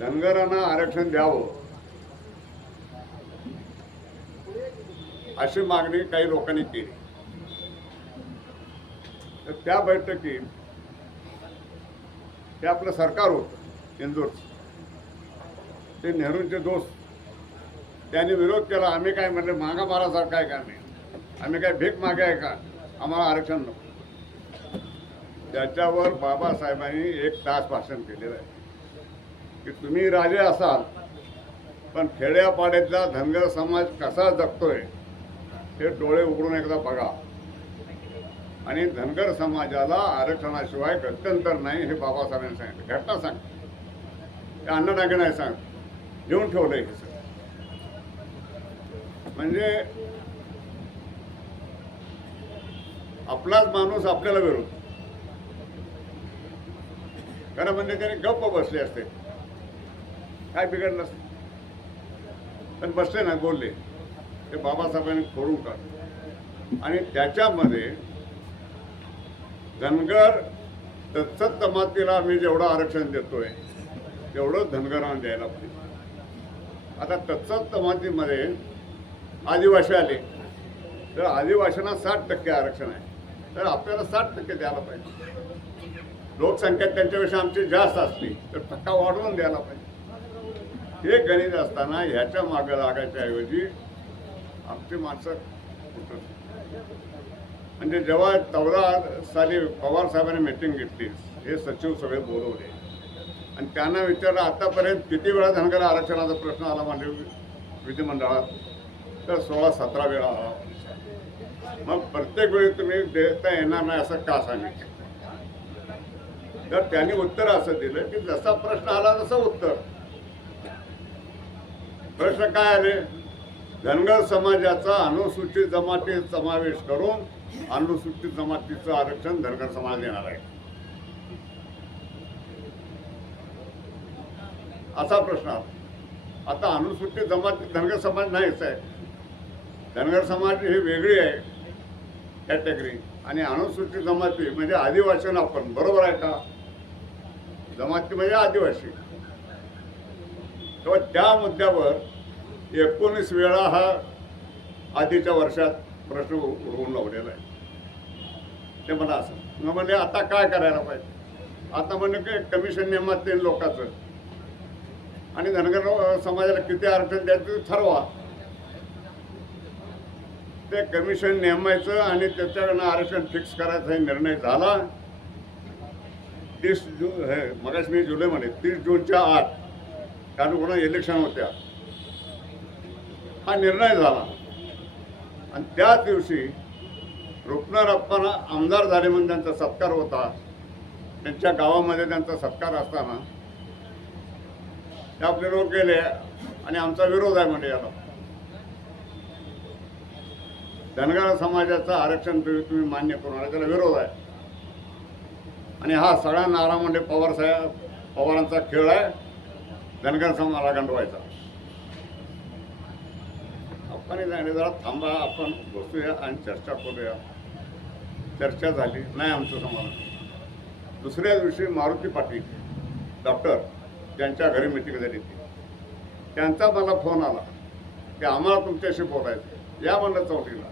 धनगरांना आरक्षण द्यावं. अशी मागणी काही लोकांनी केली. तर त्या बैठकीत ते आपलं सरकार होतं इंदूरचं. ते नेहरूंचे दोस्त. त्यांनी विरोध केला आम्ही काय म्हणले मागा मारासारखं आहे का नाही? आम्ही काय भीक मागे आहे का? आम्हाला आरक्षण नको. त्याच्यावर बाबासाहेबांनी एक तास भाषण केलेलं आहे. की तुम्ही राजे असाल पण खेड्यापाड्यातला धनगर समाज कसा जगतोय हे डोळे उघडून एकदा बघा. आणि धनगर समाजाला आरक्षणाशिवाय गत्यंतर नाही हे बाबासाहेबांनी सांगितलं. घटना सांग. ते अण्णाडागे नाही सांग. लिहून ठेवलंय हे सगळं. म्हणजे आपलाच माणूस आपल्याला विरोध. खरं म्हणजे त्याने गप्प बसले असते. काय बिघडलं असतं पण बसले ना बोलले. ते बाबासाहेबांनी खोडून काढ आणि त्याच्यामध्ये धनगर तत्सत जमातीला आम्ही जेवढं आरक्षण देतोय तेवढं धनगरांना द्यायला पाहिजे. आता तत्सत जमातीमध्ये आदिवासी आले. तर आदिवासींना साठ टक्के आरक्षण आहे. तर आपल्याला साठ टक्के द्यायला पाहिजे. लोकसंख्या त्यांच्यापेक्षा आमची जास्त असली तर टक्का वाढवून द्यायला पाहिजे. हे गणित असताना ह्याच्या मागं लागायच्या ऐवजी आमची माणसं कुठं? म्हणजे जेव्हा चौदा साली पवार साहेबांनी मिटिंग घेतली हे सचिव सगळे बोलवले. आणि त्यांना विचारलं आतापर्यंत किती वेळा धनगर आरक्षणाचा प्रश्न आला म्हणजे विधिमंडळात? तर सोळा सतरा वेळा मग प्रत्येक वेळी तुम्ही देता येणार नाही असं का सांगितलं? तर त्यांनी उत्तर असं दिलं की जसा प्रश्न आला तसं उत्तर. प्रश्न काय आले? धनगर समाजाचा अनुसूचित जमातीत समावेश करून अनुसूचित जमातीचं आरक्षण धनगर समाज देणार आहे. असा प्रश्न आला. आता अनुसूचित जमाती धनगर समाज नाहीच आहे. धनगर समाज ही वेगळी आहे. कॅटेगरी आणि अनुसूचित जमाती म्हणजे आदिवासी आपण बरोबर आहे का? जमाती म्हणजे आदिवासी. तेव्हा त्या मुद्द्यावर एकोणीस वेळा हा आधीच्या वर्षात प्रश्न उडवून लावलेला आहे. ते मला असं मग म्हणजे आता काय करायला पाहिजे? आता म्हणजे काय कमिशन नेमात ते लोकांचं. आणि धनगर समाजाला किती आरक्षण द्यायचं ठरवा. ते कमिशन नेमायचं आणि त्याच्याकडनं आरक्षण फिक्स करायचा हे निर्णय झाला. तीस जून हे मगाशी मी जुलैमध्ये तीस जूनच्या आत कारण कोणा इलेक्शन होत्या. हा निर्णय झाला. आणि त्याच दिवशी रुपनार अप्पांना आमदार झाले म्हणून त्यांचा सत्कार होता. त्यांच्या गावामध्ये त्यांचा सत्कार असताना ते आपले लोक गेले आणि आमचा विरोध आहे म्हणजे याला. धनगर समाजाचं आरक्षण तुम्ही मान्य करून आला त्याला विरोध आहे. आणि हा सगळा नारा म्हणजे पवार साहेब पवारांचा खेळ आहे. धनगर समाजाला गंडवायचा. आपण जरा थांबा आपण बसूया आणि चर्चा करूया. चर्चा झाली नाही आमचं समाधान. दुसऱ्या दिवशी मारुती पाटील डॉक्टर ज्यांच्या घरी मिटिंग झाली ती त्यांचा मला फोन आला की आम्हाला तुमच्याशी बोलायचं या म्हणलं चौथीला.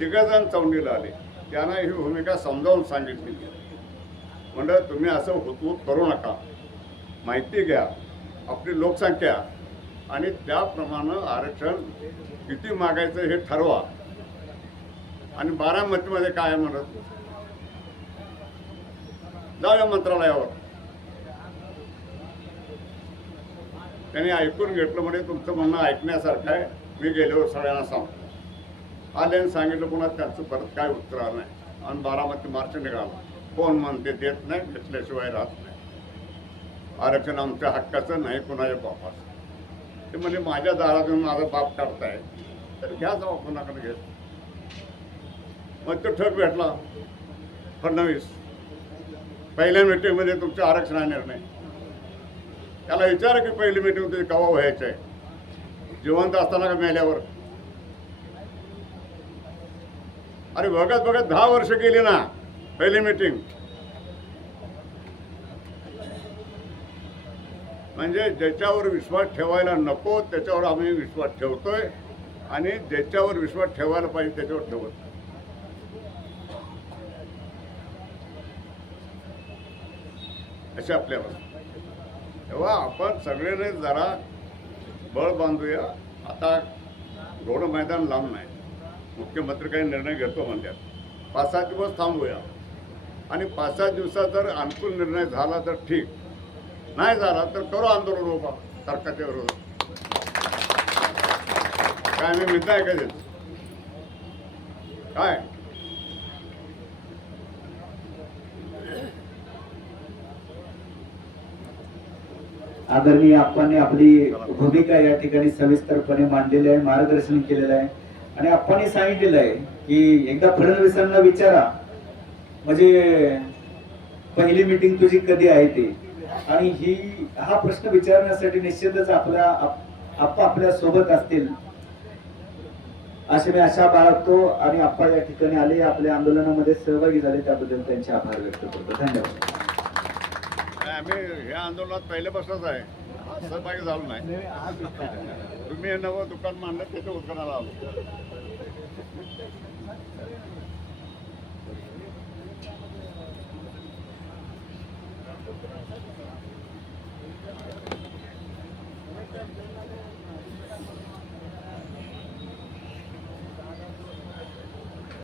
तिघजण चौंडीला आले. त्यांना ही भूमिका समजावून सांगितली. म्हणलं तुम्ही असं हुतवूत करू नका. माहिती घ्या आपली लोकसंख्या आणि त्याप्रमाणे आरक्षण किती मागायचं हे ठरवा. आणि बारामतीमध्ये काय म्हणत जाऊया मंत्रालयावर. त्यांनी ऐकून घेतलं म्हणजे तुमचं म्हणणं ऐकण्यासारखं आहे. मी गेल्यावर सगळ्यांना सांगतो. आल्याने सांगितलं पुन्हा त्यांचं परत काय उत्तर आलं नाही. आणि बारामती मार्च निघाला. कोण म्हणते देत नाही घेतल्याशिवाय राहत नाही. आरक्षण आमच्या हक्काचं नाही कुणाच्या बापाचं. ते म्हणजे माझ्या दारातून माझा बाप काढताय तर घ्या जाऊ कोणाकडे घेत? मग तो ठग भेटला. फडणवीस. पहिल्या मिटिंगमध्ये तुमचं आरक्षण आहे निर्णय. त्याला विचार की पहिली मिटिंग तुझी कवा व्हायचं आहे? जिवंत असताना का मेल्यावर? अरे बघत बघत दहा वर्ष गेली ना पहिली मीटिंग म्हणजे ज्याच्यावर विश्वास ठेवायला नको त्याच्यावर आम्ही विश्वास ठेवतोय आणि ज्याच्यावर विश्वास ठेवायला पाहिजे त्याच्यावर ठेवत असे आपल्या तेव्हा आपण सगळेने जरा बळ बांधूया. आता घोडं मैदान लांब नाही. मुख्यमंत्री काही निर्णय घेतो म्हणतात. पाच सात दिवस थांबूया. आणि पाच सात दिवसात जर अनुकूल निर्णय झाला तर ठीक. नाही झाला तर करू आंदोलन उभा. सरकारच्या विरोधात. काय मी मिळत आहे का त्याचं? काय? आदरणीय आपण आपली भूमिका या ठिकाणी सविस्तरपणे मांडलेली आहे मार्गदर्शन केलेलं आहे. आणि आपणही सांगितलेलं आहे की एकदा फडणवीसांना विचारा. म्हणजे पहिली मीटिंग तुझी कधी आहे ते? आणि ही हा प्रश्न विचारण्यासाठी निश्चितच आपल्या आप- आप्पा आपल्यासोबत असतील. अशी मी आशा बाळगतो आणि आप्पा या ठिकाणी आले आपल्या आंदोलनामध्ये सहभागी झाले त्याबद्दल त्यांचे आभार व्यक्त करतो. धन्यवाद. आम्ही ह्या आंदोलनात पहिल्यापासूनच आहे. सहभागी झालो नाही. तुम्ही हे नवं दुकान मांडलं त्याच्या उद्घाटनाला आलो.